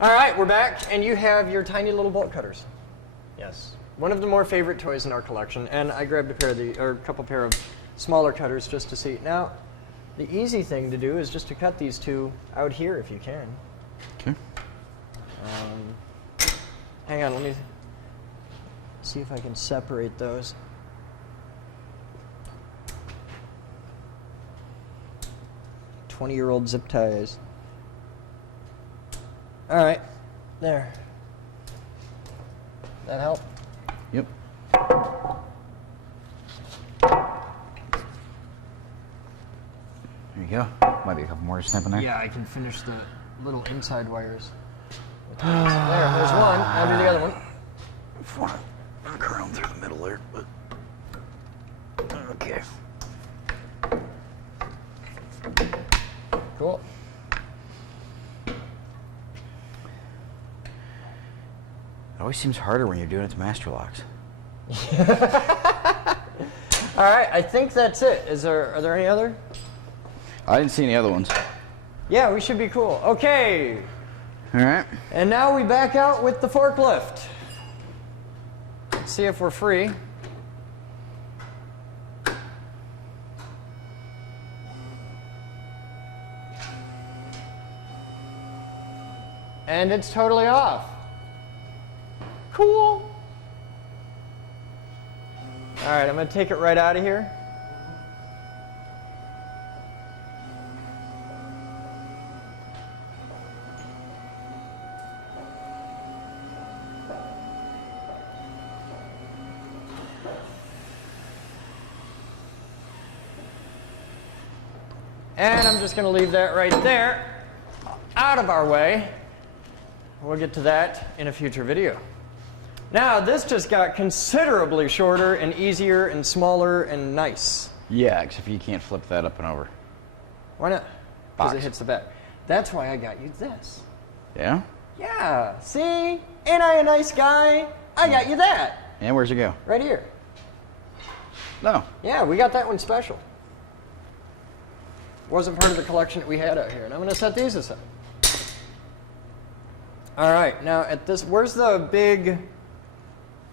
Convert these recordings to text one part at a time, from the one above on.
All right, we're back, and you have your tiny little bolt cutters. Yes, one of the more favorite toys in our collection, and I grabbed a pair of a couple pair of smaller cutters just to see. Now, the easy thing to do is just to cut these two out here if you can. Okay. Hang on, let me see if I can separate those. "20-year-old zip ties." All right, there. That help? Yep. There you go. Might be a couple more to snap in there. Yeah, I can finish the little inside wires. There, there's one. I'll do the other one. I want to curl them through the middle there, but okay. Cool. It always seems harder when you're doing it to master locks. All right, I think that's it. Are there any other? I didn't see any other ones. Yeah, we should be cool. Okay. All right. And now we back out with the forklift. Let's see if we're free. And it's totally off. Cool. All right, I'm going to take it right out of here. And I'm just going to leave that right there, out of our way. We'll get to that in a future video. Now, this just got considerably shorter and easier and smaller and nice. Yeah, except you can't flip that up and over. Why not? Because it Box. hits the back. That's why I got you this. Yeah? Yeah, see? Ain't I a nice guy? I got you that. And where's it go? Right here. No. Yeah, we got that one special. Wasn't part of the collection that we had out here. And I'm going to set these aside. All right, now at this, where's the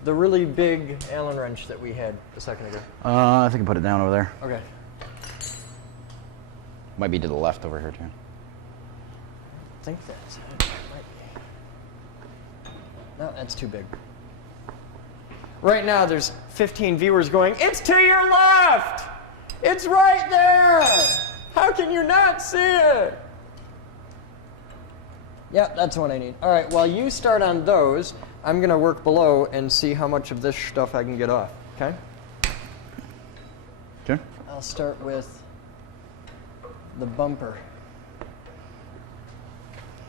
really big Allen wrench that we had a second ago? I think I put it down over there. Okay. Might be to the left over here, too. I think that's it. It might be. No, that's too big. Right now, there's 15 viewers going, "It's to your left! It's right there! How can you not see it?" Yeah, that's what I need. All right, while you start on those, I'm going to work below and see how much of this stuff I can get off, okay? Okay. I'll start with the bumper.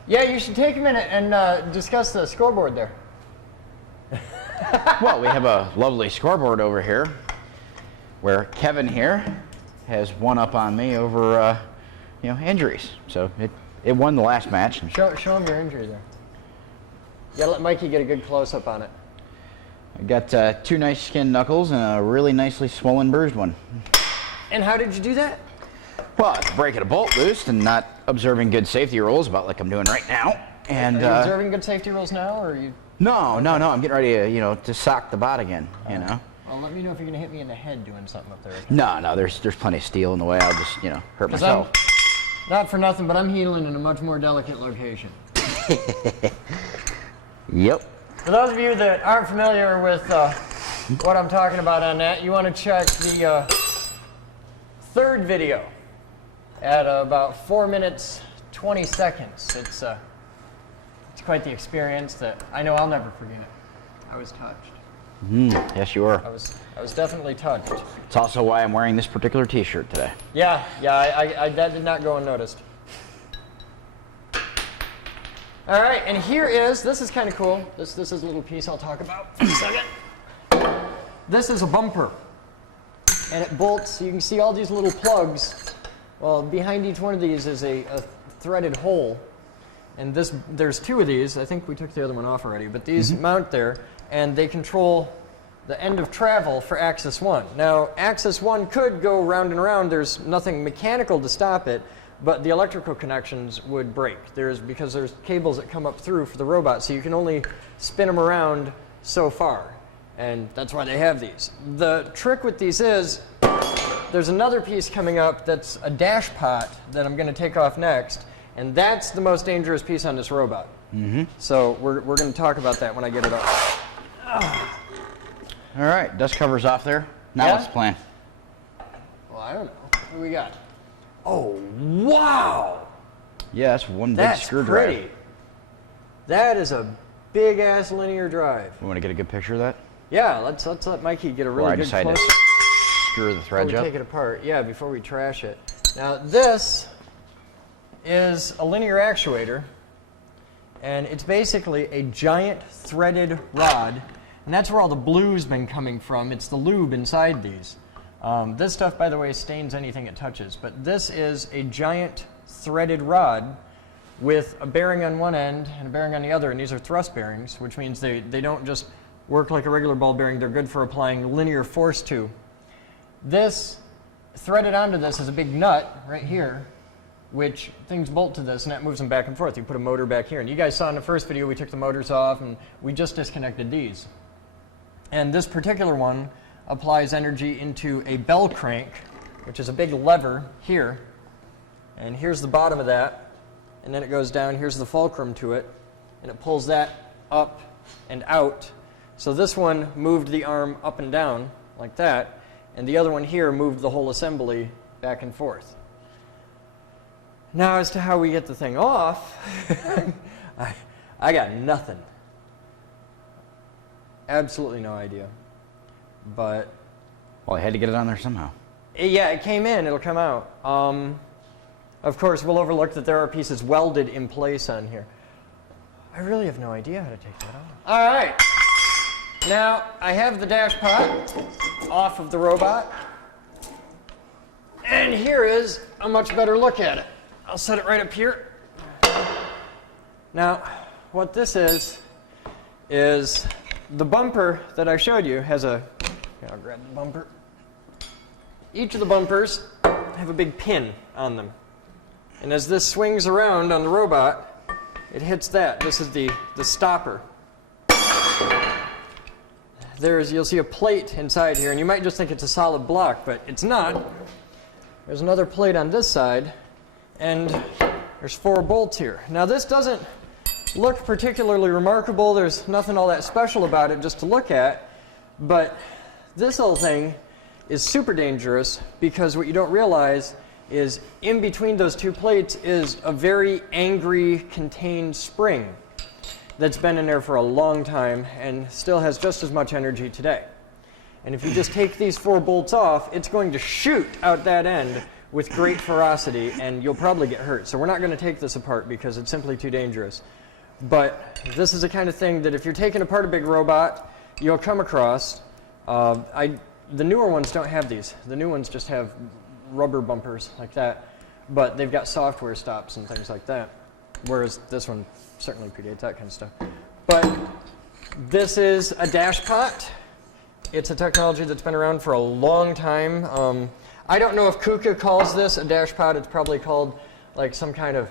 Yeah, you should take a minute and discuss the scoreboard there. Well, we have a lovely scoreboard over here where Kevin here has one up on me over, injuries. So it won the last match. Show him your injury there. You gotta let Mikey get a good close-up on it. I got 2 nice skinned knuckles and a really nicely swollen bruised one. And how did you do that? Well, it's breaking a bolt loose and not observing good safety rules, about like I'm doing right now. And are you observing good safety rules now, or are you? No, I'm getting ready to, to sock the bot again, you know. Well, let me know if you're gonna hit me in the head doing something up there. No, there's plenty of steel in the way. I'll just, hurt myself. Not for nothing, but I'm healing in a much more delicate location. Yep. For those of you that aren't familiar with what I'm talking about on that, you want to check the third video at about 4 minutes 20 seconds. It's quite the experience that I know I'll never forget it. I was touched. Yes, you are. I was definitely touched. It's also why I'm wearing this particular T-shirt today. Yeah, I that did not go unnoticed. All right, and this is kind of cool. This is a little piece I'll talk about in a second. This is a bumper, and it bolts. You can see all these little plugs. Well, behind each one of these is a threaded hole, and there's 2 of these. I think we took the other one off already, but these mount there, and they control the end of travel for axis 1. Now, axis 1 could go round and round. There's nothing mechanical to stop it, but the electrical connections would break. Because there's cables that come up through for the robot, so you can only spin them around so far. And that's why they have these. The trick with these is, there's another piece coming up that's a Dashpot that I'm going to take off next, and that's the most dangerous piece on this robot. So we're going to talk about that when I get it off. All right, dust cover's off there. Now what's the plan? Well, I don't know. What do we got? Oh, wow! Yeah, that's one big That's screwdriver. pretty. That is a big-ass linear drive. You want to get a good picture of that? Yeah, let's let Mikey get a really good decide close. to screw the threads Before we up. take it apart, yeah, before we trash it. Now this is a linear actuator, and it's basically a giant threaded rod, and that's where all the blue's been coming from. It's the lube inside these. This stuff, by the way, stains anything it touches, but this is a giant threaded rod with a bearing on one end and a bearing on the other, and these are thrust bearings, which means they don't just work like a regular ball bearing. They're good for applying linear force to. This, threaded onto this, is a big nut right here, which things bolt to this, and that moves them back and forth. You put a motor back here, and you guys saw in the first video we took the motors off, and we just disconnected these. And this particular one applies energy into a bell crank, which is a big lever here, and here's the bottom of that, and then it goes down. Here's the fulcrum to it, and it pulls that up and out. So this one moved the arm up and down like that, and the other one here moved the whole assembly back and forth. Now as to how we get the thing off, I got nothing. Absolutely no idea. But Well, I had to get it on there somehow. yeah, it came in, it'll come out. Of course, we'll overlook that there are pieces welded in place on here. I really have no idea how to take that off. All right. Now, I have the Dashpot off of the robot. And here is a much better look at it. I'll set it right up here. Now, what this is the bumper that I showed you has a, here, I'll grab the bumper. Each of the bumpers have a big pin on them. And as this swings around on the robot, it hits that. This is the stopper. You'll see a plate inside here, and you might just think it's a solid block, but it's not. There's another plate on this side, and there's 4 bolts here. Now this doesn't look particularly remarkable. There's nothing all that special about it just to look at, but this whole thing is super dangerous because what you don't realize is in between those 2 plates is a very angry contained spring that's been in there for a long time and still has just as much energy today. And if you just take these 4 bolts off, it's going to shoot out that end with great ferocity, and you'll probably get hurt. So we're not going to take this apart because it's simply too dangerous. But this is the kind of thing that if you're taking apart a big robot, you'll come across. The newer ones don't have these. The new ones just have rubber bumpers like that, but they've got software stops and things like that, whereas this one certainly predates that kind of stuff. But this is a Dashpot. It's a technology that's been around for a long time. I don't know if KUKA calls this a Dashpot. It's probably called like some kind of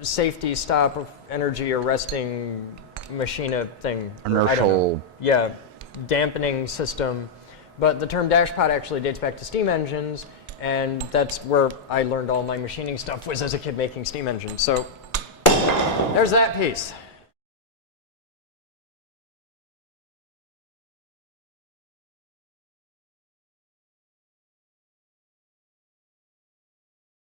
safety stop of energy arresting machina thing. Inertial. Yeah, dampening system. But the term Dashpot actually dates back to steam engines, and that's where I learned all my machining stuff was as a kid making steam engines. So there's that piece.